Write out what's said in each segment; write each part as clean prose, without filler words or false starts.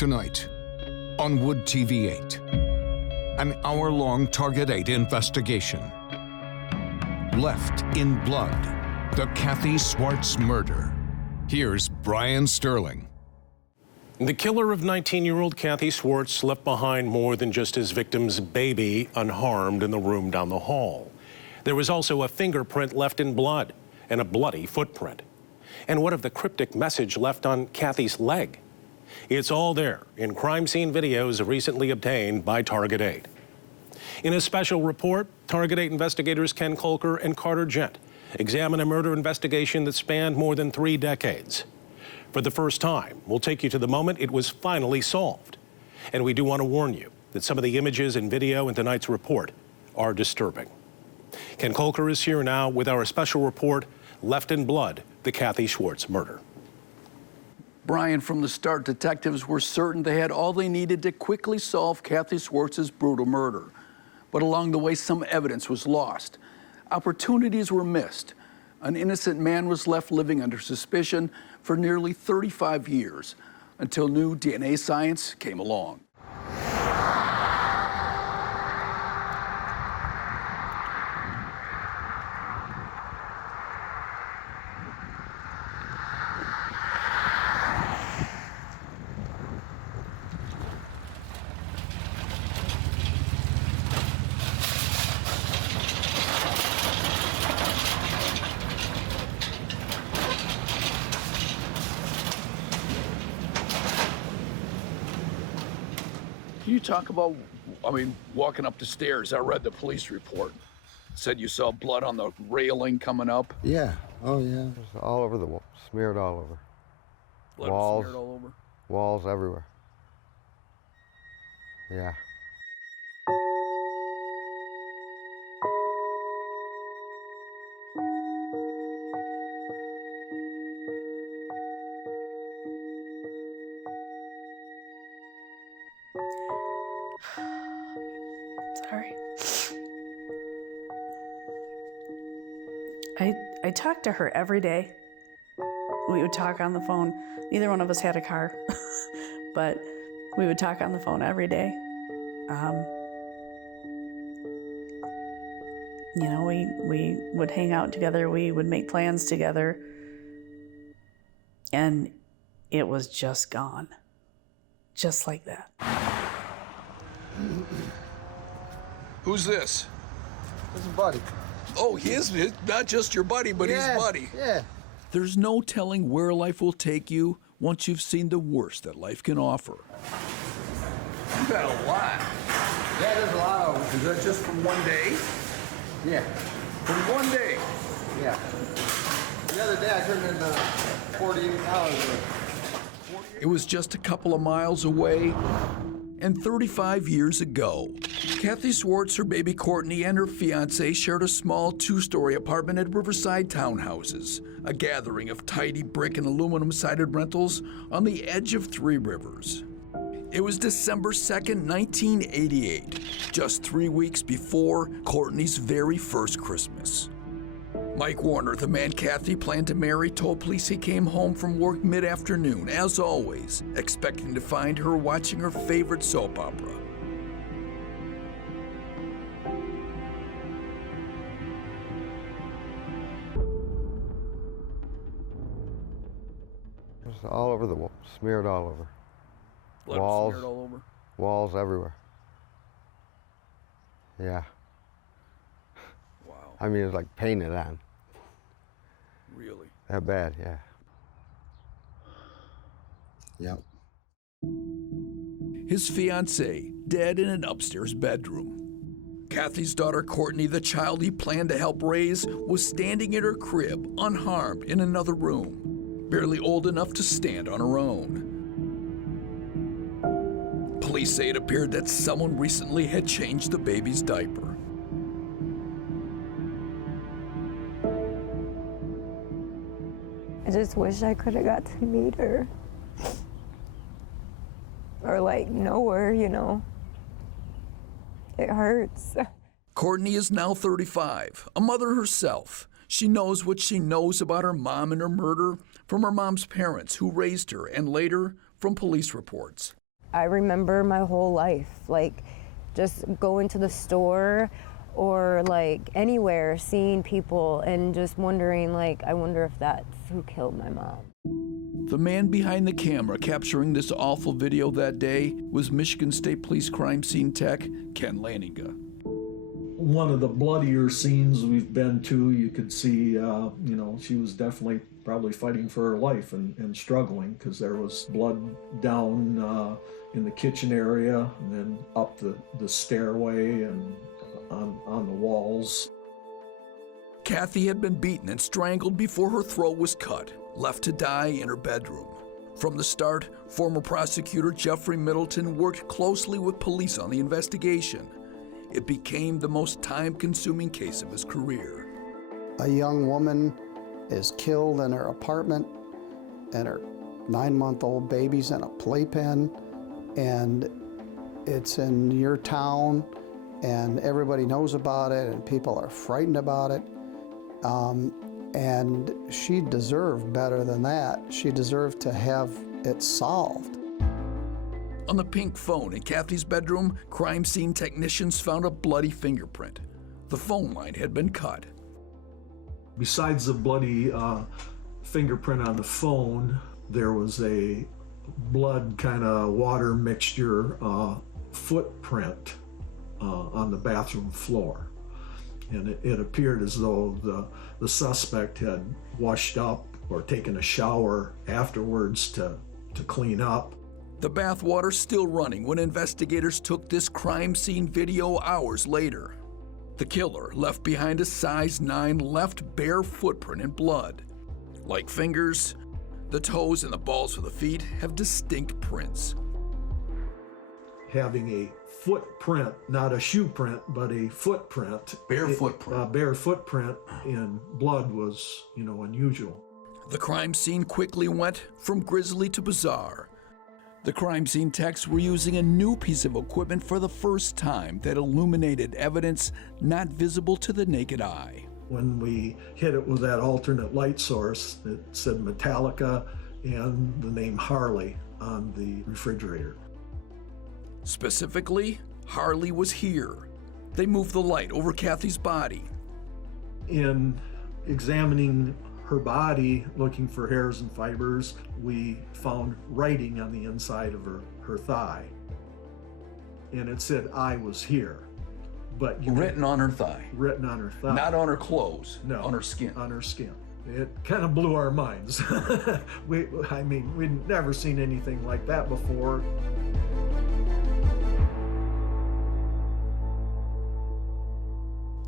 Tonight, on Wood TV 8, an hour-long Target 8 investigation. Left in blood, the Cathy Swartz murder. Here's Brian Sterling. The killer of 19-year-old Cathy Swartz left behind more than just his victim's baby unharmed in the room down the hall. There was also a fingerprint left in blood and a bloody footprint. And what of the cryptic message left on Cathy's leg? It's all there in crime scene videos recently obtained by Target 8. In a special report, Target 8 investigators Ken Kolker and Carter Gent examine a murder investigation that spanned more than 3 decades. For the first time, we'll take you to the moment it was finally solved. And we do want to warn you that some of the images and video in tonight's report are disturbing. Ken Kolker is here now with our special report, Left in Blood, the Cathy Swartz murder. Brian, from the start, detectives were certain they had all they needed to quickly solve Cathy Swartz's brutal murder. But along the way, some evidence was lost. Opportunities were missed. An innocent man was left living under suspicion for nearly 35 years, until new DNA science came along. Can you talk about, walking up the stairs? I read the police report. It said you saw blood on the railing coming up. Yeah. Oh, yeah. It was all over the wall, smeared all over. Blood Walls, smeared all over. walls everywhere. Yeah. Sorry. I talked to her every day. We would talk on the phone. Neither one of us had a car, but we would talk on the phone every day. We would hang out together. We would make plans together. And it was just gone. Just like that. Who's this? It's a buddy. Oh, not just your buddy, but his buddy. Yeah. There's no telling where life will take you once you've seen the worst that life can offer. You've had a lot. Yeah, there's a lot of them. Is that just from one day? Yeah. From one day? Yeah. The other day I turned in $48. It was just a couple of miles away. And 35 years ago, Cathy Swartz, her baby Courtney, and her fiancé shared a small 2-story apartment at Riverside Townhouses, a gathering of tidy brick and aluminum-sided rentals on the edge of 3 rivers. It was December 2nd, 1988, just 3 weeks before Courtney's very first Christmas. Mike Warner, the man Cathy planned to marry, told police he came home from work mid-afternoon, as always, expecting to find her watching her favorite soap opera. It was all over the wall, smeared all over. Blood Walls, smeared all over. walls everywhere. Yeah. Wow. I mean, it was like painted on. Really? That bad, yeah. Yep. His fiancée, dead in an upstairs bedroom. Cathy's daughter Courtney, the child he planned to help raise, was standing in her crib, unharmed, in another room, barely old enough to stand on her own. Police say it appeared that someone recently had changed the baby's diaper. I just wish I could have got to meet her. Or know her, It hurts. Courtney is now 35, a mother herself. She knows what she knows about her mom and her murder from her mom's parents who raised her, and later from police reports. I remember my whole life, like just going to the store or like anywhere, seeing people and just wondering, like, I wonder if that's who killed my mom. The man behind the camera capturing this awful video that day was Michigan State Police crime scene tech Ken Lanninga. One of the bloodier scenes we've been to, you could see, she was definitely probably fighting for her life and struggling, because there was blood down in the kitchen area and then up the stairway and on the walls. Kathy had been beaten and strangled before her throat was cut, left to die in her bedroom. From the start, former prosecutor Jeffrey Middleton worked closely with police on the investigation. It became the most time-consuming case of his career. A young woman is killed in her apartment, and her 9-month-old baby's in a playpen, and it's in your town, and everybody knows about it, and people are frightened about it. And she deserved better than that. She deserved to have it solved. On the pink phone in Kathy's bedroom, crime scene technicians found a bloody fingerprint. The phone line had been cut. Besides the bloody fingerprint on the phone, there was a blood kind of water mixture footprint on the bathroom floor. And it appeared as though the suspect had washed up or taken a shower afterwards to clean up. The bath water still running when investigators took this crime scene video hours later. The killer left behind a size 9 left bare footprint in blood. Like fingers, the toes and the balls of the feet have distinct prints. Having a footprint, not a shoe print, but a footprint. Bare footprint. Bare footprint in blood was, unusual. The crime scene quickly went from grisly to bizarre. The crime scene techs were using a new piece of equipment for the first time that illuminated evidence not visible to the naked eye. When we hit it with that alternate light source, it said Metallica and the name Harley on the refrigerator. Specifically, Harley was here. They moved the light over Kathy's body. In examining her body, looking for hairs and fibers, we found writing on the inside of her thigh. And it said, "I was here." But Written on her thigh. Written on her thigh. Not on her clothes. No. On her skin. On her skin. It kind of blew our minds. We'd never seen anything like that before.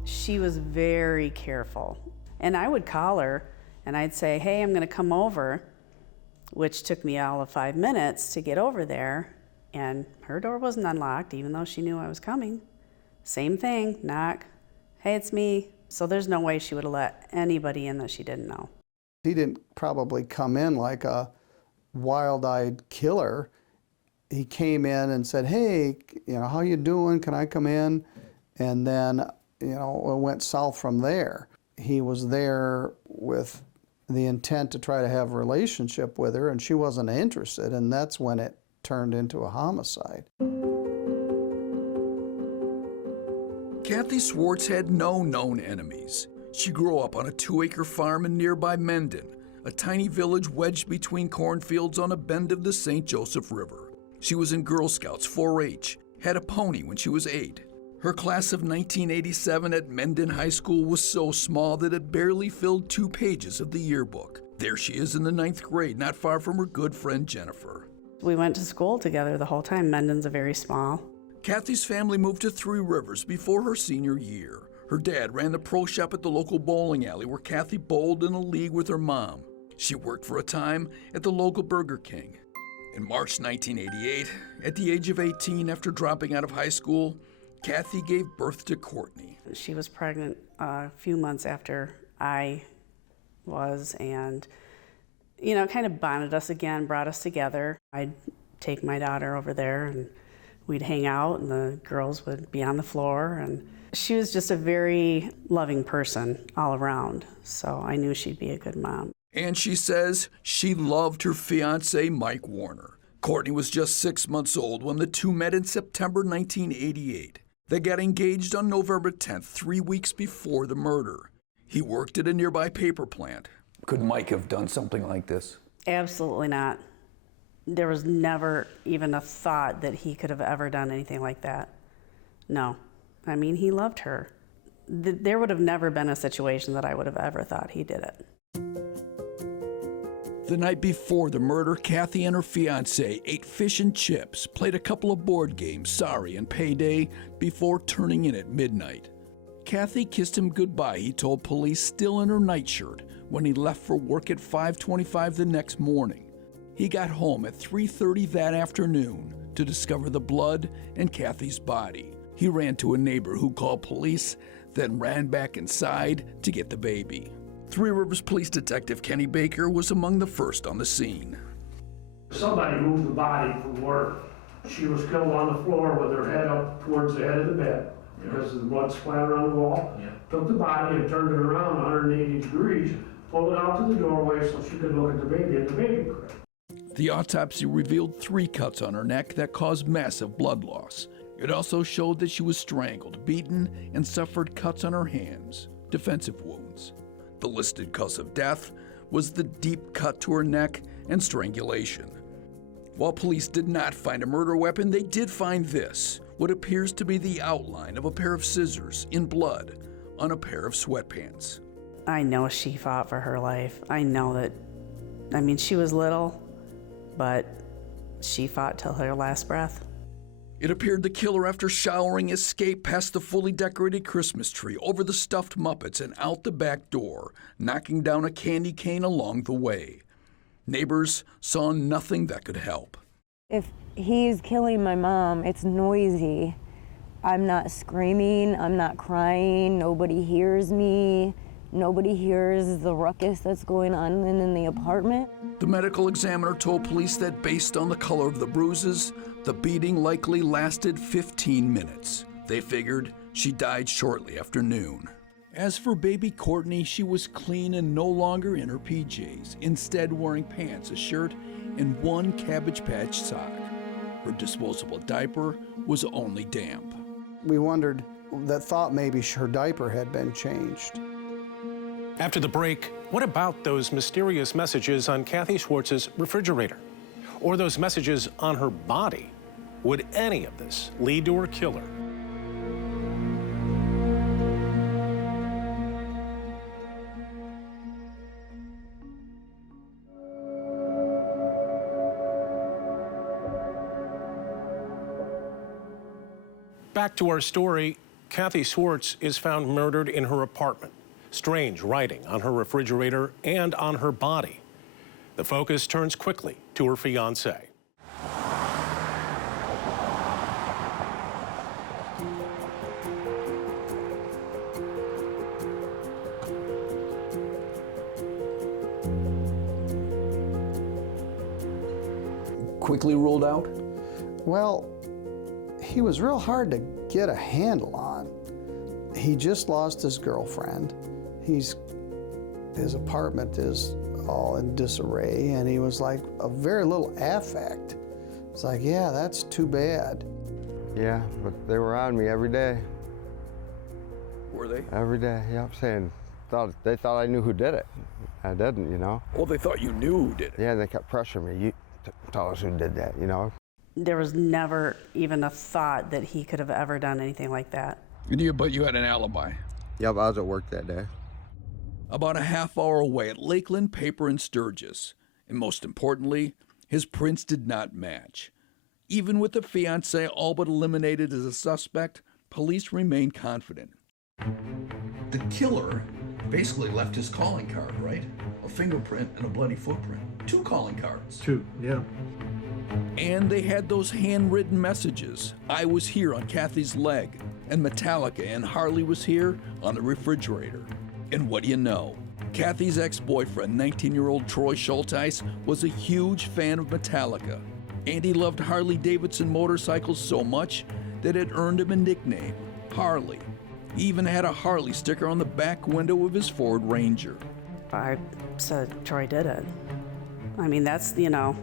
She was very careful. And I would call her and I'd say, "Hey, I'm going to come over," which took me all of 5 minutes to get over there. And her door wasn't unlocked, even though she knew I was coming. Same thing, knock. "Hey, it's me." So there's no way she would have let anybody in that she didn't know. He didn't probably come in like a wild-eyed killer. He came in and said, "Hey, how you doing? Can I come in?" And then, it went south from there. He was there with the intent to try to have a relationship with her, and she wasn't interested, and that's when it turned into a homicide. Kathy Swartz had no known enemies. She grew up on a 2-acre farm in nearby Mendon, a tiny village wedged between cornfields on a bend of the St. Joseph River. She was in Girl Scouts 4-H, had a pony when she was 8. Her class of 1987 at Mendon High School was so small that it barely filled 2 pages of the yearbook. There she is in the 9th grade, not far from her good friend Jennifer. We went to school together the whole time. Mendon's a very small. Kathy's family moved to 3 Rivers before her senior year. Her dad ran the pro shop at the local bowling alley where Kathy bowled in a league with her mom. She worked for a time at the local Burger King. In March 1988, at the age of 18 after dropping out of high school, Kathy gave birth to Courtney. She was pregnant a few months after I was, and, kind of bonded us again, brought us together. I'd take my daughter over there, and we'd hang out, and the girls would be on the floor. And she was just a very loving person all around, so I knew she'd be a good mom. And she says she loved her fiancé, Mike Warner. Courtney was just 6 months old when the two met in September 1988. They got engaged on November 10th, 3 weeks before the murder. He worked at a nearby paper plant. Could Mike have done something like this? Absolutely not. There was never even a thought that he could have ever done anything like that. No. I mean, he loved her. There would have never been a situation that I would have ever thought he did it. The night before the murder, Kathy and her fiancé ate fish and chips, played a couple of board games, Sorry and Payday, before turning in at midnight. Kathy kissed him goodbye, he told police, still in her nightshirt, when he left for work at 5:25 the next morning. He got home at 3:30 that afternoon to discover the blood and Kathy's body. He ran to a neighbor who called police, then ran back inside to get the baby. Three Rivers Police Detective Kenny Baker was among the first on the scene. Somebody moved the body from where she was killed on the floor with her head up towards the head of the bed because of the blood splatter on the wall. Took the body and turned it around 180 degrees, pulled it out to the doorway so she could look at the baby in the baby crib. The autopsy revealed 3 cuts on her neck that caused massive blood loss. It also showed that she was strangled, beaten, and suffered cuts on her hands, defensive wounds. The listed cause of death was the deep cut to her neck and strangulation. While police did not find a murder weapon, they did find this, what appears to be the outline of a pair of scissors in blood on a pair of sweatpants. I know she fought for her life. I know that, I mean, she was little, but she fought till her last breath. It appeared the killer, after showering, escaped past the fully decorated Christmas tree, over the stuffed Muppets, and out the back door, knocking down a candy cane along the way. Neighbors saw nothing that could help. If he's killing my mom, it's noisy. I'm not screaming, I'm not crying, nobody hears me. Nobody hears the ruckus that's going on in the apartment. The medical examiner told police that based on the color of the bruises, the beating likely lasted 15 minutes. They figured she died shortly after noon. As for baby Courtney, she was clean and no longer in her PJs, instead wearing pants, a shirt, and 1 Cabbage Patch sock. Her disposable diaper was only damp. We wondered, that thought maybe her diaper had been changed. After the break, what about those mysterious messages on Kathy Swartz's refrigerator? Or those messages on her body? Would any of this lead to her killer? Back to our story, Kathy Swartz is found murdered in her apartment. Strange writing on her refrigerator and on her body. The focus turns quickly to her fiancé. Quickly ruled out? Well, he was real hard to get a handle on. He just lost his girlfriend. His apartment is all in disarray, and he was like a very little affect. It's like, yeah, that's too bad. Yeah, but they were on me every day. Were they? Every day, yeah, I'm saying, they thought I knew who did it. I didn't, you know. Oh, they thought you knew who did it. Yeah, they kept pressuring me. You tell us who did that, you know. There was never even a thought that he could have ever done anything like that. But you had an alibi. Yep, I was at work that day. About a half hour away at Lakeland Paper in Sturgis. And most importantly, his prints did not match. Even with the fiancé all but eliminated as a suspect, police remained confident. The killer basically left his calling card, right? A fingerprint and a bloody footprint. 2 calling cards. 2, yeah. And they had those handwritten messages. I was here on Kathy's leg, and Metallica and Harley was here on the refrigerator. And what do you know? Kathy's ex-boyfriend, 19-year-old Troy Schulteis, was a huge fan of Metallica. And he loved Harley-Davidson motorcycles so much that it earned him a nickname, Harley. He even had a Harley sticker on the back window of his Ford Ranger. I said Troy did it. I mean, that's, you know,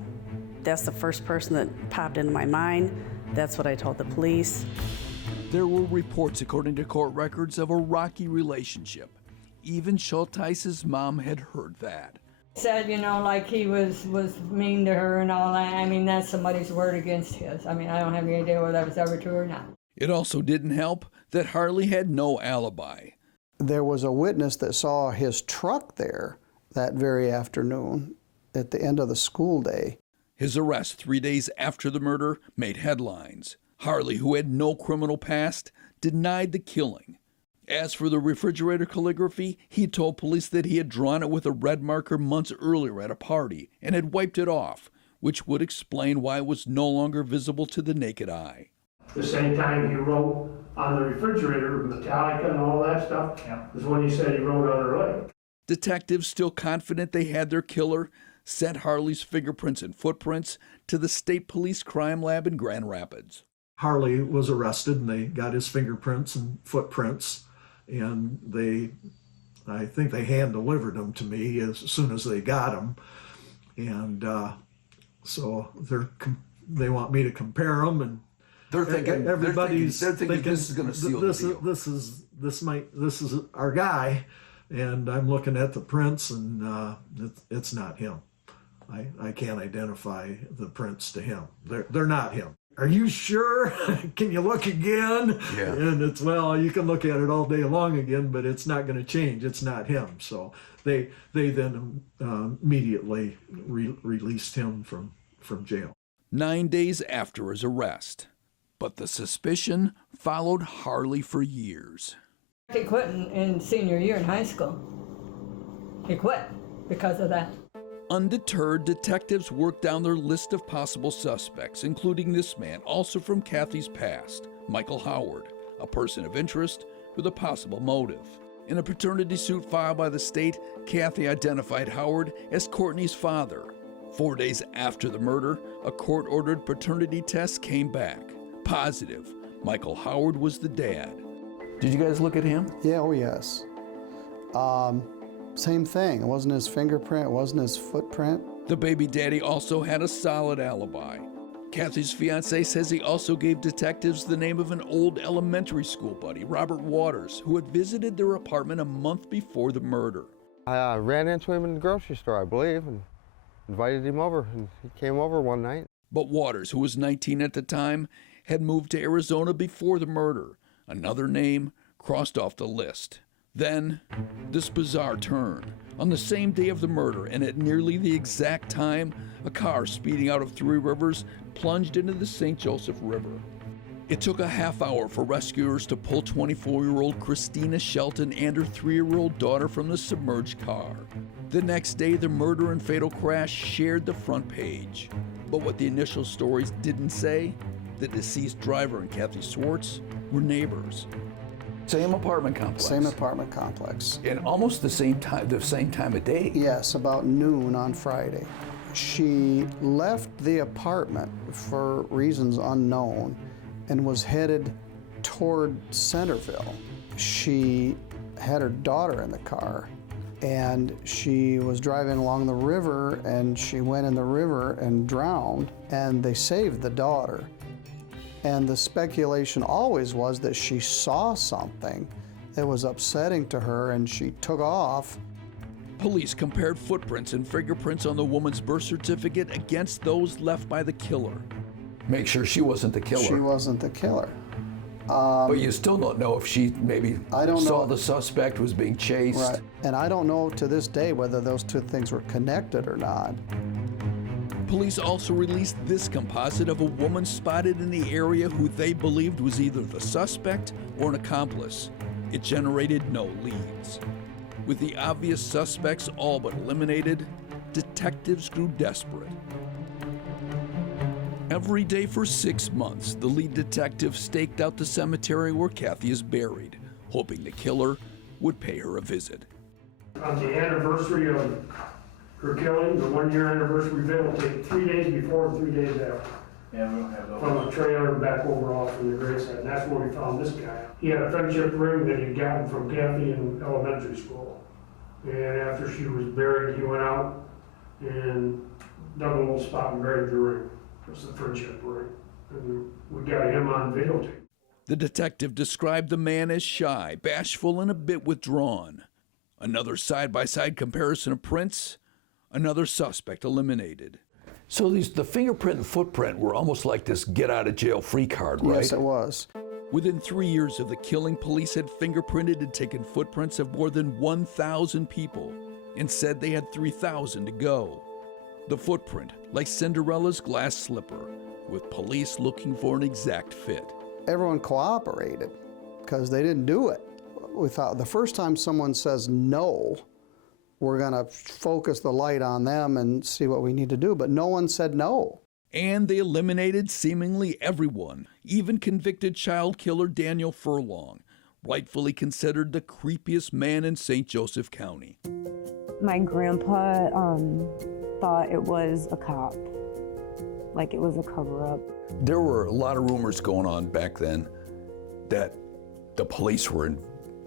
That's the first person that popped into my mind. That's what I told the police. There were reports, according to court records, of a rocky relationship. Even Schulteis's mom had heard that. Said, you know, like he was mean to her and all that. I mean, that's somebody's word against his. I mean, I don't have any idea whether that was ever true or not. It also didn't help that Harley had no alibi. There was a witness that saw his truck there that very afternoon at the end of the school day. His arrest 3 days after the murder made headlines. Harley, who had no criminal past, denied the killing. As for the refrigerator calligraphy, he told police that he had drawn it with a red marker months earlier at a party and had wiped it off, which would explain why it was no longer visible to the naked eye. The same time he wrote on the refrigerator, Metallica and all that stuff, is when he said he wrote on her leg. Detectives, still confident they had their killer, sent Harley's fingerprints and footprints to the State Police Crime Lab in Grand Rapids. Harley was arrested and they got his fingerprints and footprints, and I think they hand-delivered them to me as soon as they got them. And so they want me to compare them, and They're thinking everybody's they're thinking this is going to seal the deal. This is our guy, and I'm looking at the prints, and it's not him. I can't identify the prints to him. They're not him. Are you sure? Can you look again? Yeah. And it's, well, you can look at it all day long again, but it's not going to change. It's not him. So they then immediately released him from jail. 9 days after his arrest. But the suspicion followed Harley for years. He quit in senior year in high school. He quit because of that. Undeterred, detectives worked down their list of possible suspects, including this man, also from Cathy's past, Michael Howard, a person of interest with a possible motive. In a paternity suit filed by the state, Cathy identified Howard as Courtney's father. 4 days after the murder, a court-ordered paternity test came back. Positive, Michael Howard was the dad. Did you guys look at him? Yeah, oh yes. Same thing. It wasn't his fingerprint, it wasn't his footprint. The baby daddy also had a solid alibi. Cathy's fiancé says he also gave detectives the name of an old elementary school buddy, Robert Waters, who had visited their apartment a month before the murder. I ran into him in the grocery store, I believe, and invited him over, and he came over one night. But Waters, who was 19 at the time, had moved to Arizona before the murder. Another name crossed off the list. Then, this bizarre turn. On the same day of the murder, and at nearly the exact time, a car speeding out of Three Rivers plunged into the St. Joseph River. It took a half hour for rescuers to pull 24-year-old Christina Shelton and her 3-year-old daughter from the submerged car. The next day, the murder and fatal crash shared the front page. But what the initial stories didn't say, the deceased driver and Cathy Swartz were neighbors. Same apartment complex. Same apartment complex. And almost the same time of day. Yes, about noon on Friday. She left the apartment for reasons unknown and was headed toward Centerville. She had her daughter in the car, and she was driving along the river, and she went in the river and drowned, and they saved the daughter. And the speculation always was that she saw something that was upsetting to her, and she took off. Police compared footprints and fingerprints on the woman's birth certificate against those left by the killer. Make sure she wasn't the killer. She wasn't the killer. But you still don't know if she maybe saw the suspect was being chased. Right. And I don't know to this day whether those two things were connected or not. Police also released this composite of a woman spotted in the area who they believed was either the suspect or an accomplice. It generated no leads. With the obvious suspects all but eliminated, detectives grew desperate. Every day for 6 months, the lead detective staked out the cemetery where Cathy is buried, hoping the killer would pay her a visit. On the anniversary of her killing, the 1-year anniversary visit will take 3 days before and 3 days after. Yeah, we don't have those. From the trailer and back over off from the gravesite, and that's where we found this guy. He had a friendship ring that he'd gotten from Cathy in elementary school. And after she was buried, he went out and dug a little spot and buried the ring. It was the friendship ring. And we got him on videotape. The detective described the man as shy, bashful, and a bit withdrawn. Another side-by-side comparison of prints, another suspect eliminated. So the fingerprint and footprint were almost like this get-out-of-jail-free card, right? Yes, it was. Within 3 years of the killing, police had fingerprinted and taken footprints of more than 1,000 people and said they had 3,000 to go. The footprint, like Cinderella's glass slipper, with police looking for an exact fit. Everyone cooperated because they didn't do it. We thought the first time someone says no, we're going to focus the light on them and see what we need to do, but no one said no. And they eliminated seemingly everyone, even convicted child killer Daniel Furlong, rightfully considered the creepiest man in St. Joseph County. My grandpa thought it was a cop, like it was a cover-up. There were a lot of rumors going on back then that the police were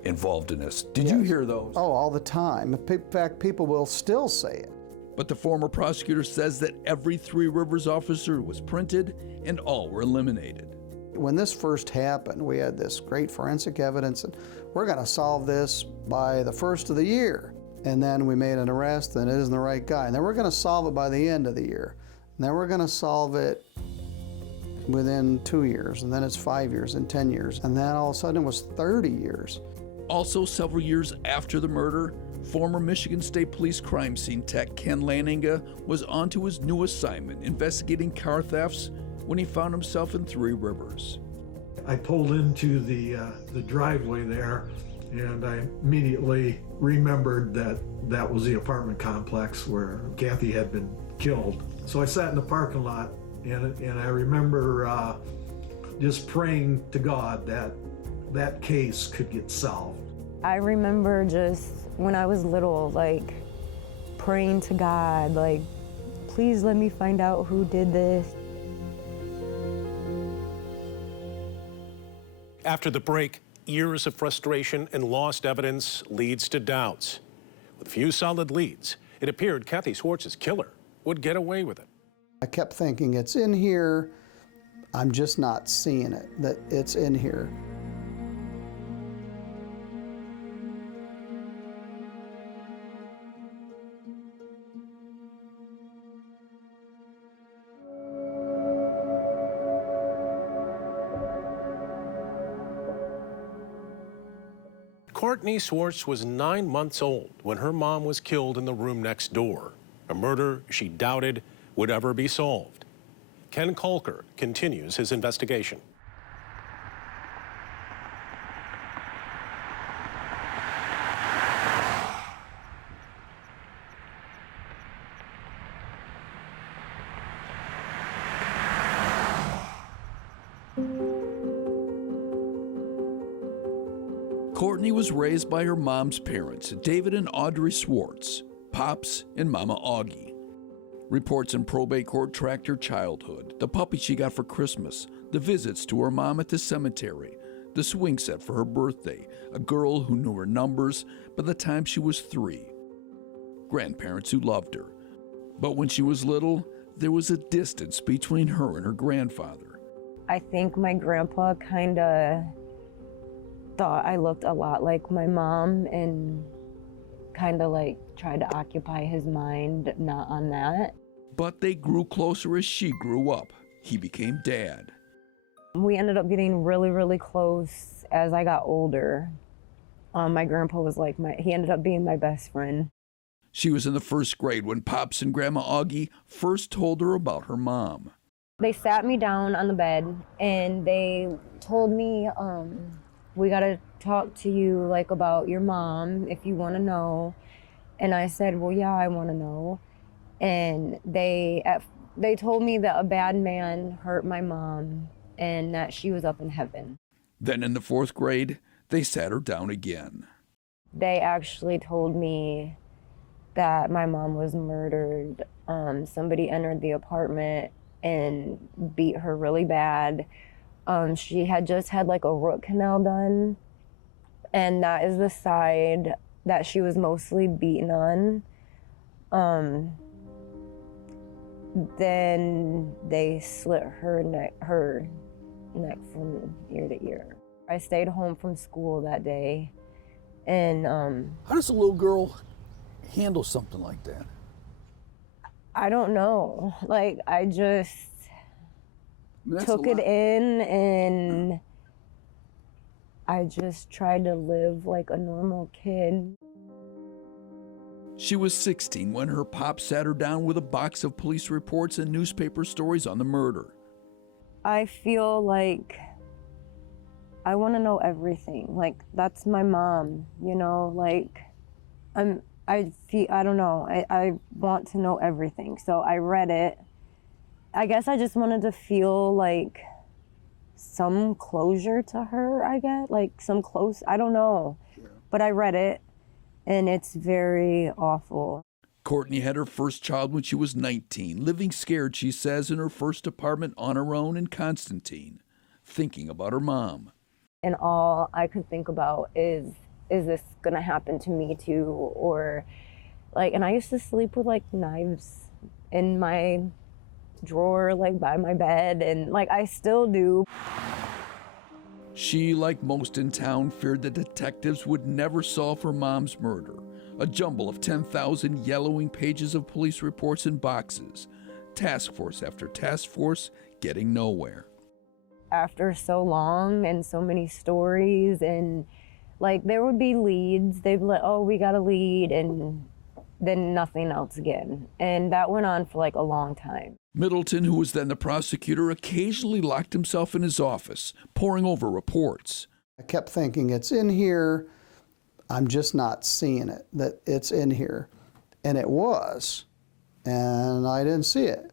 involved in this. Did you hear those? Oh, all the time. In fact, people will still say it. But the former prosecutor says that every Three Rivers officer was printed and all were eliminated. When this first happened, we had this great forensic evidence, and we're going to solve this by the first of the year. And then we made an arrest, and it isn't the right guy. And then we're going to solve it by the end of the year. And then we're going to solve it within 2 years, and then it's 5 years and 10 years. And then all of a sudden it was 30 years. Also, several years after the murder, former Michigan State Police crime scene tech Ken Lanninga was onto his new assignment, investigating car thefts, when he found himself in Three Rivers. I pulled into the driveway there, and I immediately remembered that that was the apartment complex where Kathy had been killed. So I sat in the parking lot, and I remember just praying to God that that case could get solved. I remember just when I was little, like praying to God, like, please let me find out who did this. After the break, years of frustration and lost evidence leads to doubts. With few solid leads, it appeared Cathy Swartz's killer would get away with it. I kept thinking, it's in here. I'm just not seeing it, that it's in here. Courtney Swartz was 9 months old when her mom was killed in the room next door, a murder she doubted would ever be solved. Ken Kolker continues his investigation. Courtney was raised by her mom's parents, David and Audrey Swartz, Pops and Mama Augie. Reports in probate court tracked her childhood, the puppy she got for Christmas, the visits to her mom at the cemetery, the swing set for her birthday, a girl who knew her numbers by the time she was 3, grandparents who loved her. But when she was little, there was a distance between her and her grandfather. I think my grandpa kind of thought I looked a lot like my mom and kind of like tried to occupy his mind not on that. But they grew closer as she grew up. He became dad. We ended up getting really, really close as I got older. My grandpa was like he ended up being my best friend. She was in the 1st grade when Pops and Grandma Augie first told her about her mom. They sat me down on the bed and they told me, we gotta talk to you like about your mom if you wanna know. And I said, well, yeah, I wanna know. And they told me that a bad man hurt my mom and that she was up in heaven. Then in the 4th grade, they sat her down again. They actually told me that my mom was murdered. Somebody entered the apartment and beat her really bad. She had just had like a root canal done, and that is the side that she was mostly beaten on. Then they slit her neck from ear to ear. I stayed home from school that day, and how does a little girl handle something like that? I don't know. Like, I just took it in, and I just tried to live like a normal kid. She was 16 when her pop sat her down with a box of police reports and newspaper stories on the murder. I feel like I want to know everything. Like, that's my mom, you know, like, I don't know. I want to know everything. So I read it. I guess I just wanted to feel like some closure to her, I guess, like some close, I don't know. Yeah. But I read it, and it's very awful. Courtney had her first child when she was 19, living scared, she says, in her first apartment on her own in Constantine, thinking about her mom. And all I could think about is this gonna happen to me too? Or like, and I used to sleep with like knives in my drawer, like by my bed, and like I still do. She, like most in town, feared the detectives would never solve her mom's murder. A jumble of 10,000 yellowing pages of police reports in boxes. Task force after task force getting nowhere. After so long and so many stories, and like there would be leads, they'd be like, oh, we got a lead, and then nothing else again. And that went on for like a long time. Middleton, who was then the prosecutor, occasionally locked himself in his office, poring over reports. I kept thinking, it's in here, I'm just not seeing it, that it's in here. And it was, and I didn't see it.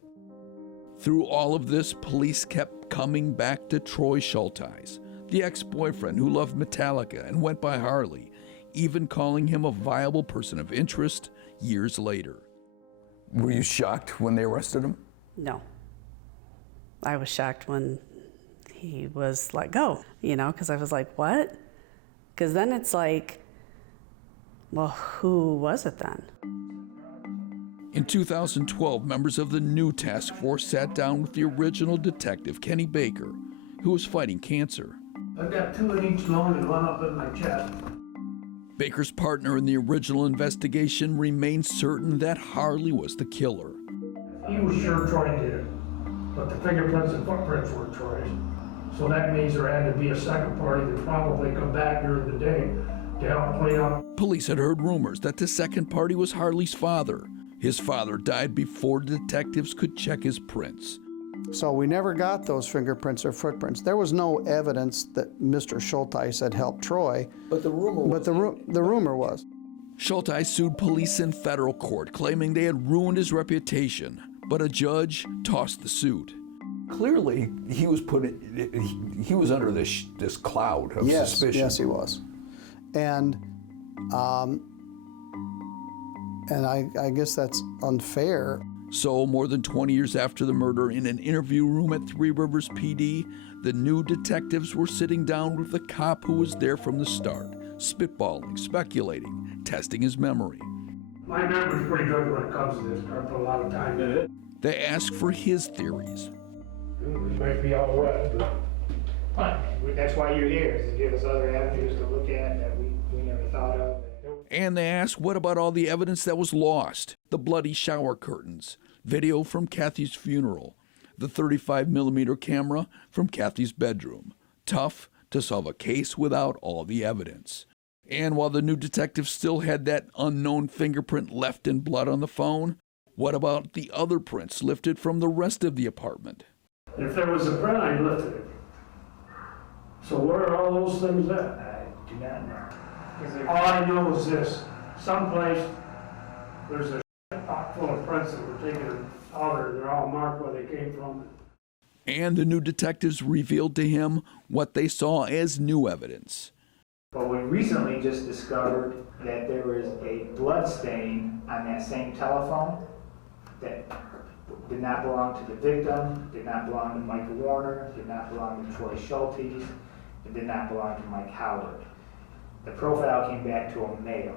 Through all of this, police kept coming back to Troy Schulteis, the ex-boyfriend who loved Metallica and went by Harley, even calling him a viable person of interest years later. Were you shocked when they arrested him? No. I was shocked when he was let go, you know, because I was like, what? Because then it's like, well, who was it then? In 2012, members of the new task force sat down with the original detective, Kenny Baker, who was fighting cancer. I've got 2 in each lung and 1 up in my chest. Baker's partner in the original investigation remained certain that Harley was the killer. He was sure Troy did it, but the fingerprints and footprints were Troy's. So that means there had to be a second party that probably come back during the day to help clean up. Police had heard rumors that the second party was Harley's father. His father died before detectives could check his prints. So we never got those fingerprints or footprints. There was no evidence that Mr. Schulteis had helped Troy. But the rumor was. The rumor was. Schulteis sued police in federal court, claiming they had ruined his reputation, but a judge tossed the suit. Clearly, he was he was under this cloud of suspicion. Yes, he was. And I guess that's unfair. So, more than 20 years after the murder, in an interview room at Three Rivers PD, the new detectives were sitting down with the cop who was there from the start, spitballing, speculating, testing his memory. My memory's pretty good when it comes to this. I put a lot of time in it. They asked for his theories. It might be all wet, but that's why you're here, is to give us other avenues to look at that we never thought of. And they asked, what about all the evidence that was lost? The bloody shower curtains, video from Kathy's funeral, the 35mm camera from Kathy's bedroom. Tough to solve a case without all the evidence. And while the new detective still had that unknown fingerprint left in blood on the phone, what about the other prints lifted from the rest of the apartment? If there was a print, I lifted it. So where are all those things at? I do not know. All I know is this, someplace there's a pot full of prints that were taken out, or they're all marked where they came from. And the new detectives revealed to him what they saw as new evidence. But we recently just discovered that there was a blood stain on that same telephone that did not belong to the victim, did not belong to Mike Warner, did not belong to Troy Schulteis, it did not belong to Mike Howard. The profile came back to a male.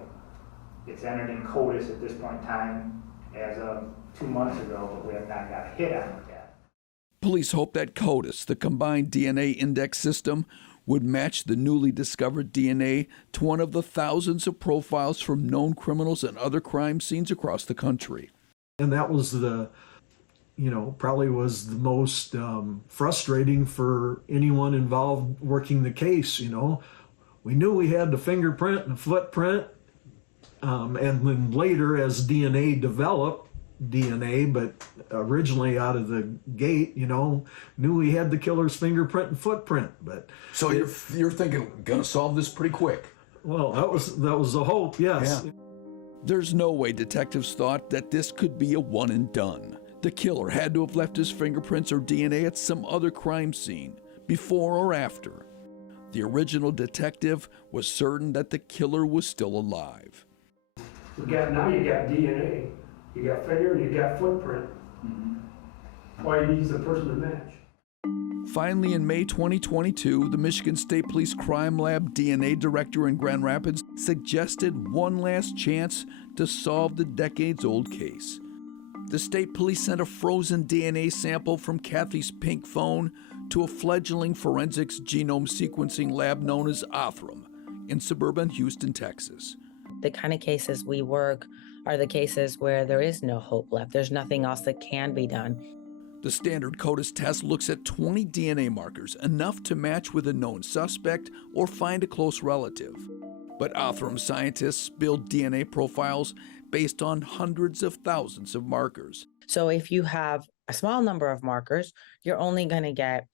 It's entered in CODIS at this point in time as of 2 months ago, but we have not got hit on it yet. Police hope that CODIS, the combined DNA index system, would match the newly discovered DNA to one of the thousands of profiles from known criminals and other crime scenes across the country. And that was the, probably was the most frustrating for anyone involved working the case. We knew we had the fingerprint and the footprint, and then later as DNA developed, but originally out of the gate, knew we had the killer's fingerprint and footprint. But so you're thinking, gonna solve this pretty quick? Well, that was the hope, yes. Yeah. There's no way detectives thought that this could be a one and done. The killer had to have left his fingerprints or DNA at some other crime scene, before or after. The original detective was certain that the killer was still alive. Now you got DNA. You got finger, you got footprint. Why he's the person to match. Finally, in May 2022, the Michigan State Police Crime Lab DNA director in Grand Rapids suggested one last chance to solve the decades-old case. The state police sent a frozen DNA sample from Cathy's pink phone to a fledgling forensics genome sequencing lab known as Unharmed in suburban Houston, Texas. The kind of cases we work are the cases where there is no hope left. There's nothing else that can be done. The standard CODIS test looks at 20 DNA markers, enough to match with a known suspect or find a close relative. But Unharmed scientists build DNA profiles based on hundreds of thousands of markers. So if you have a small number of markers, you're only going to get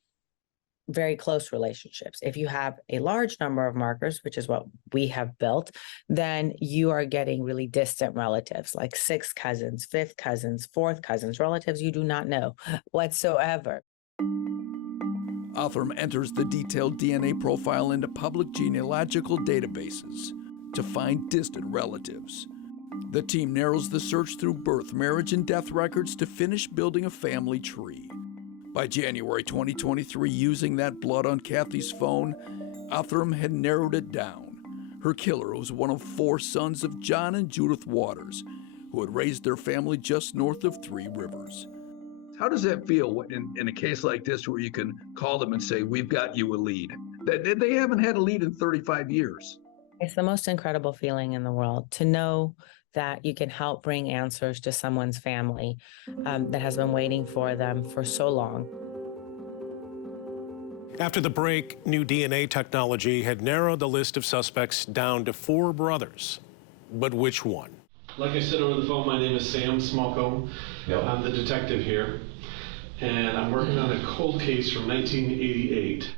very close relationships. If you have a large number of markers, which is what we have built, then you are getting really distant relatives, like sixth cousins, fifth cousins, fourth cousins, relatives you do not know whatsoever. Unharmed enters the detailed DNA profile into public genealogical databases to find distant relatives. The team narrows the search through birth, marriage, and death records to finish building a family tree. By January 2023, using that blood on Cathy's phone, Unharmed had narrowed it down. Her killer was one of 4 sons of John and Judith Waters, who had raised their family just north of 3 Rivers. How does that feel in a case like this where you can call them and say, we've got you a lead? They haven't had a lead in 35 years. It's the most incredible feeling in the world to know that you can help bring answers to someone's family that has been waiting for them for so long. After the break, new DNA technology had narrowed the list of suspects down to 4 brothers. But which one? Like I said over the phone, my name is Sam Smallcombe. Yep. I'm the detective here, and I'm working on a cold case from 1988.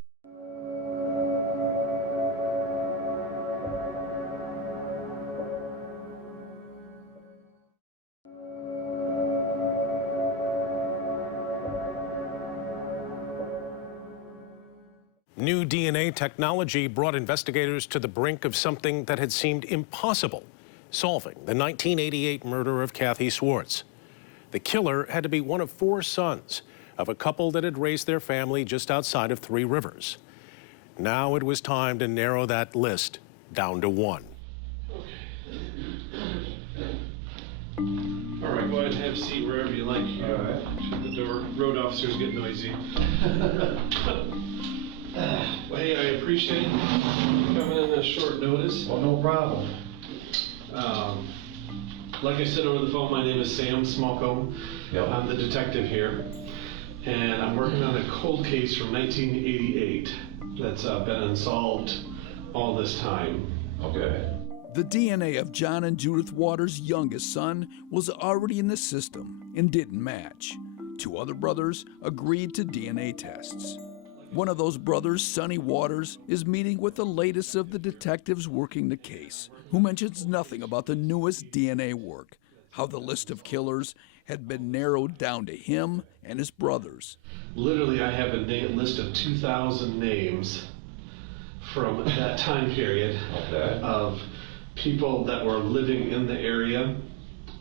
New DNA technology brought investigators to the brink of something that had seemed impossible, solving the 1988 murder of Cathy Swartz. The killer had to be one of 4 sons of a couple that had raised their family just outside of 3 Rivers. Now it was time to narrow that list down to 1. All right, go ahead and have a seat wherever you like. All right. Shut the door. Road officers get noisy. Well, hey, I appreciate you coming in at short notice. Well, no problem. Like I said over the phone, my name is Sam Smallcombe. Yep. I'm the detective here, and I'm working on a cold case from 1988 that's been unsolved all this time. Okay. The DNA of John and Judith Waters' youngest son was already in the system and didn't match. 2 other brothers agreed to DNA tests. One of those brothers, Sonny Waters, is meeting with the latest of the detectives working the case, who mentions nothing about the newest DNA work, how the list of killers had been narrowed down to him and his brothers. Literally, I have a list of 2,000 names from that time period of people that were living in the area,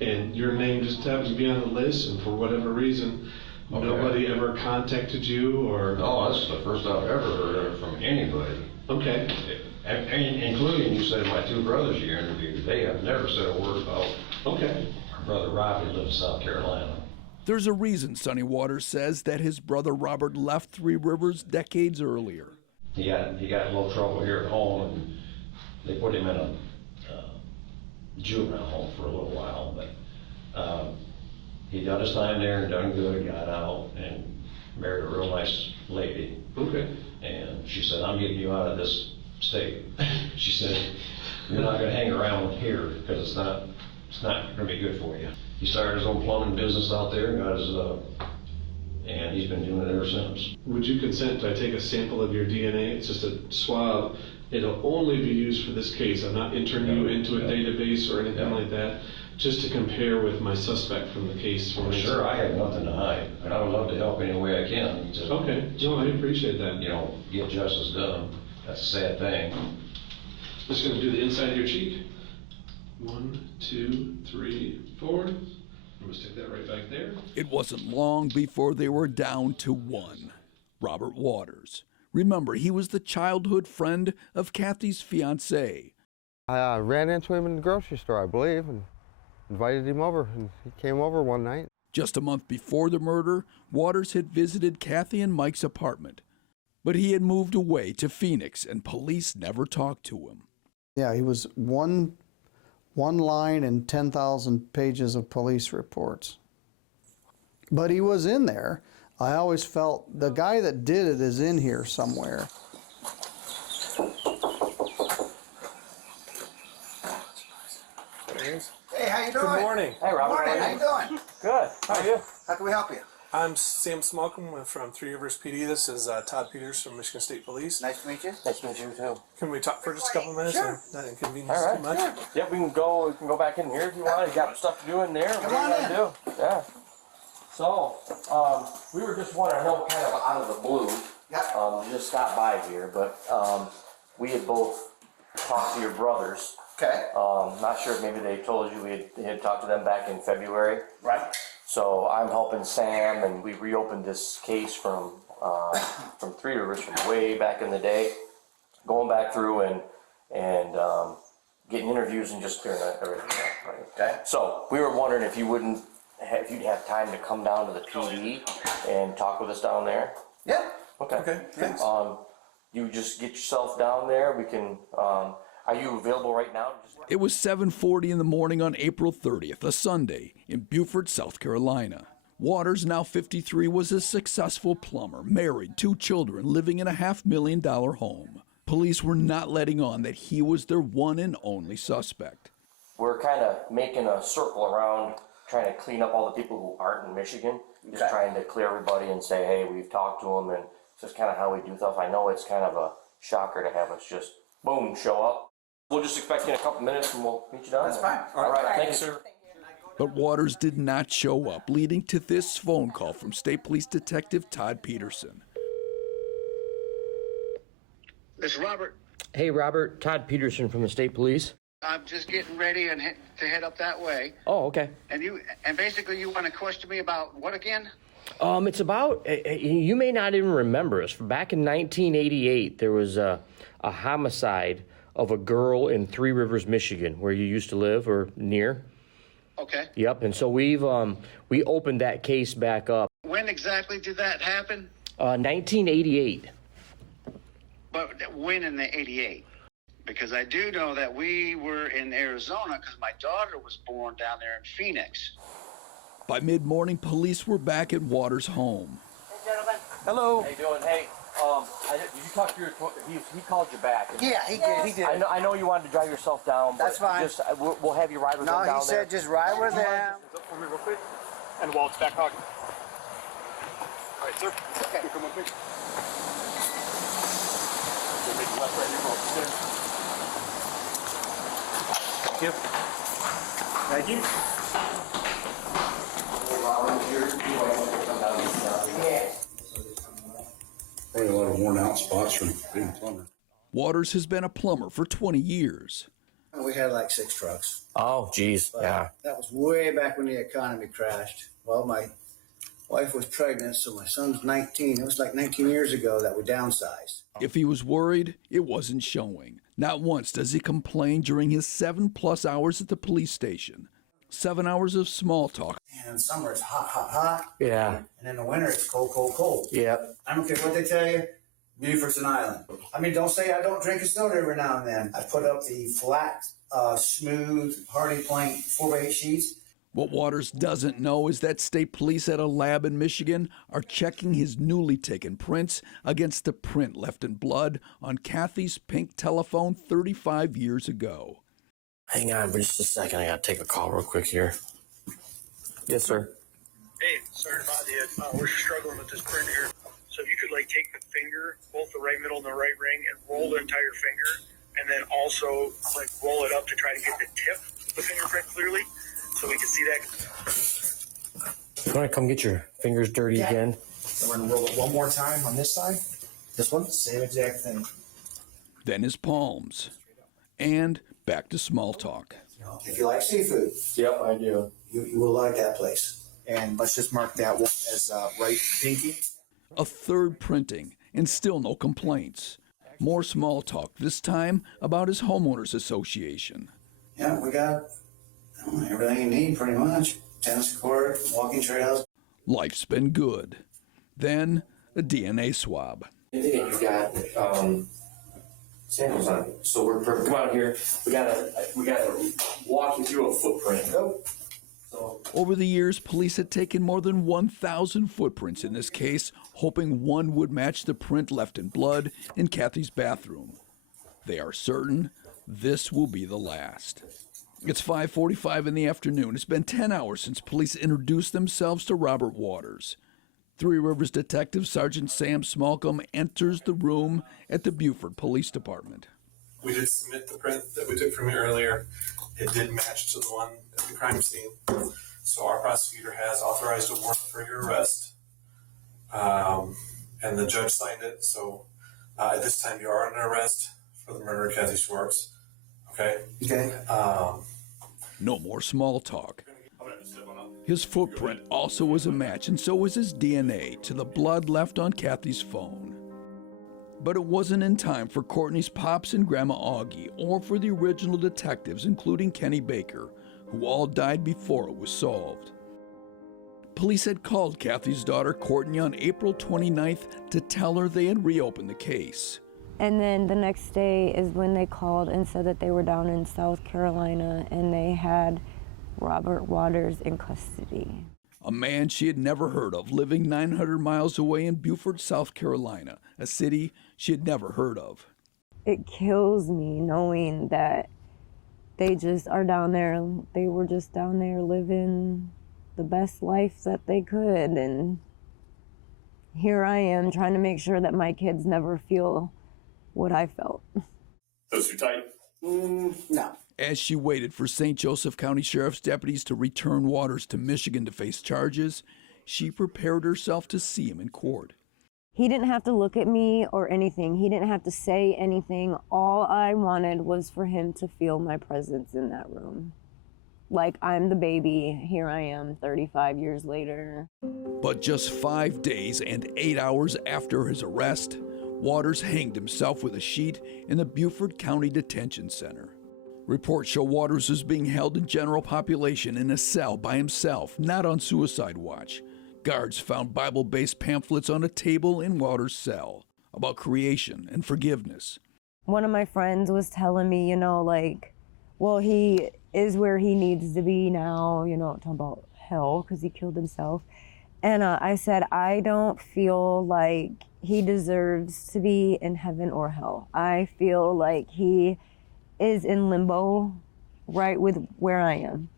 and your name just happens to be on the list, and for whatever reason, nobody ever contacted you, or? No, that's the first I've ever heard of it from anybody. Okay. Including, you said, my 2 brothers you interviewed. They have never said a word about. Okay. Our brother Robbie lives in South Carolina. There's a reason Sonny Waters says that his brother Robert left Three Rivers decades earlier. He got in a little trouble here at home, and they put him in a juvenile home for a little while, but he done his time there and done good, got out, and married a real nice lady. Okay. And she said, I'm getting you out of this state. She said, you're not gonna hang around here because it's not gonna be good for you. He started his own plumbing business out there and got his, and he's been doing it ever since. Would you consent to I take a sample of your DNA? It's just a swab. It'll only be used for this case. I'm not entering you into a database or anything like that, just to compare with my suspect from the case. Sure, I have nothing to hide, and I would love to help any way I can. Okay, no, I appreciate that. You know, get justice done. That's a sad thing. Just gonna do the inside of your cheek. 1, 2, 3, 4. I'm gonna stick that right back there. It wasn't long before they were down to one, Robert Waters. Remember, he was the childhood friend of Kathy's fiancé. I ran into him in the grocery store, I believe, and invited him over, and he came over one night. Just a month before the murder, Waters had visited Kathy and Mike's apartment, but he had moved away to Phoenix, and police never talked to him. Yeah, he was one line in 10,000 pages of police reports. But he was in there. I always felt the guy that did it is in here somewhere. Hey, how you doing? Good morning. Hey, Robert. Morning. How you doing? Good. How are you? How can we help you? I'm Sam Smolcom from Three Rivers PD. This is Todd Peters from Michigan State Police. Nice to meet you. Nice to meet you too. Can we talk for just a couple minutes? Sure. Not inconvenience All right. too much. Sure. Yep, we can go back in here if you want. You got stuff to do in there. Come on in. Do? Yeah. So, we were just wondering, I know kind of out of the blue, we just stopped by here, but we had both talked to your brothers. Okay. Not sure if maybe they told you we had talked to them back in February. Right. So I'm helping Sam, and we reopened this case from Three Rivers from way back in the day, going back through and getting interviews and just clearing everything up. Right? Okay. So we were wondering if you'd have time to come down to the PD and talk with us down there. Yeah. Okay. Okay. Thanks. You just get yourself down there. We can. Are you available right now? It was 7:40 in the morning on April 30th, a Sunday, in Beaufort, South Carolina. Waters, now 53, was a successful plumber, married, 2 children, living in a $500,000 home. Police were not letting on that he was their one and only suspect. We're kind of making a circle around, trying to clean up all the people who aren't in Michigan. Just trying to clear everybody and say, hey, we've talked to them, and it's just kind of how we do stuff. I know it's kind of a shocker to have us just, boom, show up. We'll just expect you in a couple minutes and we'll meet you down there. That's fine. All right, thank you, sir. But Waters did not show up, leading to this phone call from State Police Detective Todd Peterson. This is Robert. Hey, Robert. Todd Peterson from the State Police. I'm just getting ready to head up that way. Oh, okay. And basically you want to question me about what again? It's about, you may not even remember us. Back in 1988, there was a homicide of a girl in Three Rivers, Michigan, where you used to live or near. Okay. Yep, and so we opened that case back up. When exactly did that happen? 1988. But when in the 88? Because I do know that we were in Arizona because my daughter was born down there in Phoenix. By mid-morning, police were back at Waters' home. Hey, gentlemen. Hello. How you doing? Hey, did you talk to he called you back. Yeah, he did. He did. I know you wanted to drive yourself down. That's fine. Just, we'll have you ride with them down there. No, he said just ride with them. For me real quick. And Walt's back hug. All right, sir. Okay. Come on, quick. We'll make left right here. Thank you. Thank you. Probably a lot of worn out spots from being a plumber. Waters has been a plumber for 20 years. We had like 6 trucks. Oh, geez. Yeah. That was way back when the economy crashed. Well, my wife was pregnant, so my son's 19. It was like 19 years ago that we downsized. If he was worried, it wasn't showing. Not once does he complain during his 7+ hours at the police station. 7 hours of small talk. Man, in the summer it's hot, hot, hot. Yeah. And in the winter it's cold, cold, cold. Yep. I don't care what they tell you. Beaufort's an island. I mean, don't say I don't drink a soda every now and then. I put up the flat, smooth, hardy plank 4x8 sheets. What Waters doesn't know is that state police at a lab in Michigan are checking his newly taken prints against the print left in blood on Kathy's pink telephone 35 years ago. Hang on for just a second. I gotta take a call real quick here. Yes, sir. Hey, sorry to bother you. We're struggling with this print here. So if you could take the finger, both the right middle and the right ring, and roll the entire finger, and then also roll it up to try to get the tip of the fingerprint clearly, so we can see that. You wanna come get your fingers dirty again? So we're gonna roll it one more time on this side. This one, same exact thing. Then his palms. And back to small talk. If you like seafood, yep, I do. You will like that place. And let's just mark that one as right pinky. A third printing, and still no complaints. More small talk, this time about his homeowners association. Yeah, we got everything you need pretty much. Tennis court, walking trails. Life's been good. Then a DNA swab. You've got samples on it. So we're perfect. Come out here. We gotta walk you through a footprint. Go. Over the years, police had taken more than 1,000 footprints in this case, hoping one would match the print left in blood in Kathy's bathroom. They are certain this will be the last. It's 5:45 in the afternoon. It's been 10 hours since police introduced themselves to Robert Waters. Three Rivers Detective Sergeant Sam Smallcombe enters the room at the Beaufort Police Department. We did submit the print that we took from you earlier. It did match to the one at the crime scene. So our prosecutor has authorized a warrant for your arrest. And the judge signed it. So at this time you are under arrest for the murder of Cathy Swartz. Okay? Okay. No more small talk. His footprint also was a match, and so was his DNA to the blood left on Kathy's phone. But it wasn't in time for Courtney's pops and Grandma Augie, or for the original detectives, including Kenny Baker, who all died before it was solved. Police had called Kathy's daughter Courtney on April 29th to tell her they had reopened the case. And then the next day is when they called and said that they were down in South Carolina and they had Robert Waters in custody. A man she had never heard of, living 900 miles away in Beaufort, South Carolina, a city she had never heard of. It kills me knowing that they just are down there. They were just down there living the best life that they could. And here I am trying to make sure that my kids never feel what I felt. Those too tight? No. As she waited for St. Joseph County Sheriff's deputies to return Waters to Michigan to face charges, she prepared herself to see him in court. He didn't have to look at me or anything. He didn't have to say anything. All I wanted was for him to feel my presence in that room. Like I'm the baby. Here I am 35 years later. But just 5 days and 8 hours after his arrest, Waters hanged himself with a sheet in the Beaufort County Detention Center. Reports show Waters was being held in general population in a cell by himself, not on suicide watch. Guards found Bible-based pamphlets on a table in Waters' cell about creation and forgiveness. One of my friends was telling me, well, he is where he needs to be now, talking about hell because he killed himself. And I said, I don't feel like he deserves to be in heaven or hell. I feel like he is in limbo right with where I am.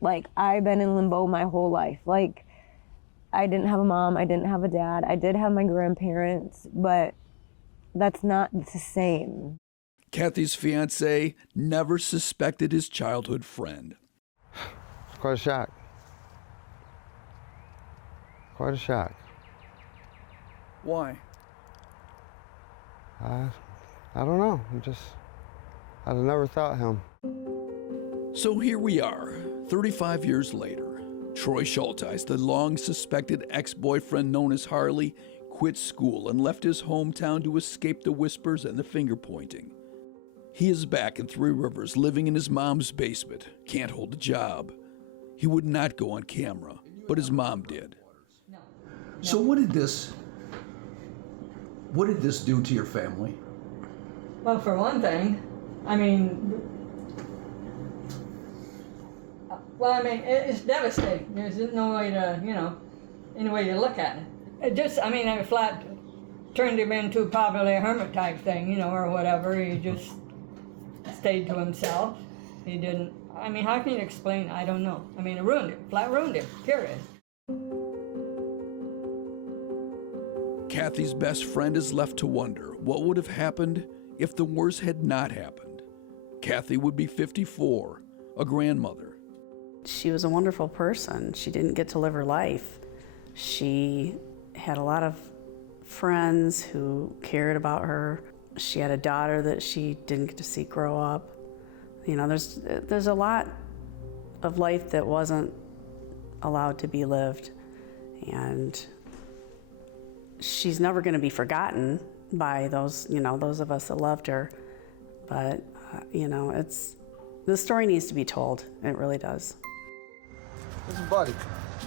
Like, I've been in limbo my whole life. Like, I didn't have a mom, I didn't have a dad, I did have my grandparents, but that's not the same. Kathy's fiancé never suspected his childhood friend. It's quite a shock. Quite a shock. Why? I don't know. I'd have never thought him. So here we are, 35 years later. Troy Schulteis, the long-suspected ex-boyfriend known as Harley, quit school and left his hometown to escape the whispers and the finger-pointing. He is back in Three Rivers, living in his mom's basement, can't hold a job. He would not go on camera, but his mom did. So what did this do to your family? Well, for one thing, I mean, it's devastating. There's no way to, any way you look at it. It just, it flat turned him into probably a hermit type thing, or whatever. He just stayed to himself. He didn't, how can you explain? I don't know. It ruined him, flat ruined him, period. Kathy's best friend is left to wonder what would have happened if the worst had not happened. Kathy would be 54, a grandmother. She was a wonderful person. She didn't get to live her life. She had a lot of friends who cared about her. She had a daughter that she didn't get to see grow up. There's a lot of life that wasn't allowed to be lived, and she's never going to be forgotten by those of us that loved her. But the story needs to be told. It really does. His buddy.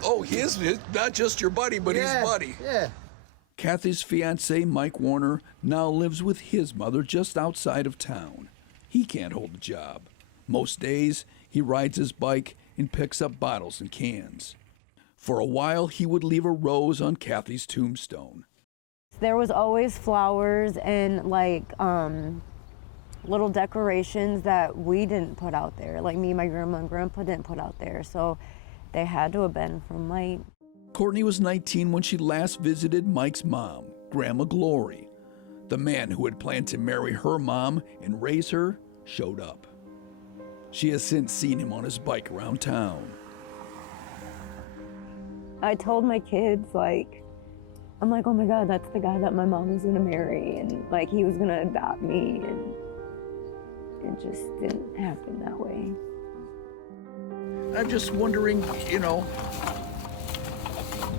Oh, his not just your buddy, but his buddy. Yeah. Kathy's fiance, Mike Warner, now lives with his mother just outside of town. He can't hold a job. Most days, he rides his bike and picks up bottles and cans. For a while, he would leave a rose on Kathy's tombstone. There was always flowers and little decorations that we didn't put out there. Like me, my grandma and grandpa didn't put out there. So they had to have been from Mike. Courtney was 19 when she last visited Mike's mom, Grandma Glory. The man who had planned to marry her mom and raise her showed up. She has since seen him on his bike around town. I told my kids, I'm like, oh my God, that's the guy that my mom was gonna marry, and he was gonna adopt me, and it just didn't happen that way. I'm just wondering,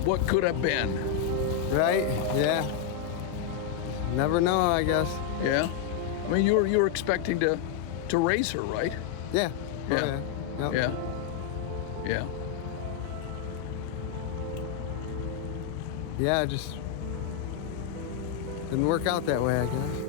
what could have been? Right? Yeah. Never know, I guess. Yeah. You were expecting to raise her, right? Yeah. Yeah. Oh, yeah. Yep. Yeah. Yeah. Yeah, it just didn't work out that way, I guess.